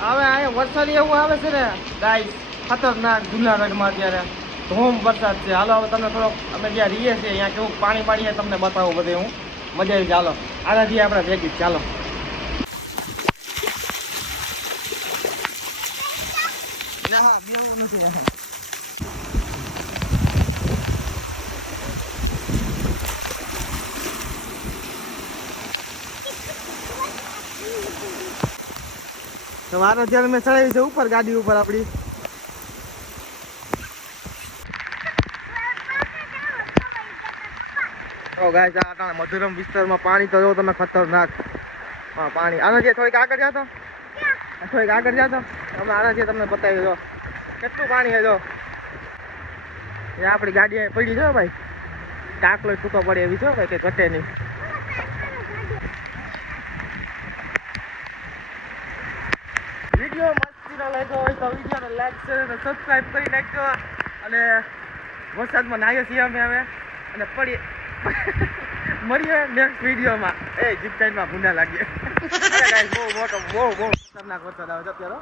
હવે અહીંયા વરસાદ એવું આવે છે ને ગાઈસ, ખતરનાક જુનાગઢમાં અત્યારે ધોમ વરસાદ છે. હાલો હવે તમને થોડોક અમે જ્યાં રહીએ છીએ અહીંયા કેવું પાણી પાણી તમને બતાવું બધે હું. મજા આવી. ચાલો આનાથી આપણે ભેગી ચાલો. તો મારો અત્યારે મેં ચડાવી છે ઉપર ગાડી ઉપર આપણી. મધુરમ વિસ્તારમાં પાણી તો જો તમે ખતરનાક. હા પાણી આનાથી થોડીક આગળ જાતો, થોડીક આગળ જાતો અમે આનાથી તમને બતાવી દો કેટલું પાણી છે. જો એ આપણી ગાડી અહીં પડી છે ભાઈ, ટાંકલો છૂટો પડે એવી છે ભાઈ, કે ઘટે નહીં. વિડીયો મસ્તીનો લાગ્યો હોય તો વિડીયોને લાઈક શેર અને સબસ્ક્રાઈબ કરી નાખજો. અને વરસાદમાં નાહીએ છીએ અમે હવે અને પડીએ. મળીએ નેક્સ્ટ વિડીયોમાં. એ જીપ ટાઈમમાં ભૂંડા લાગીએ. બહુ મોટો બહુ ખતરનાક વરસાદ આવે છે અત્યારે.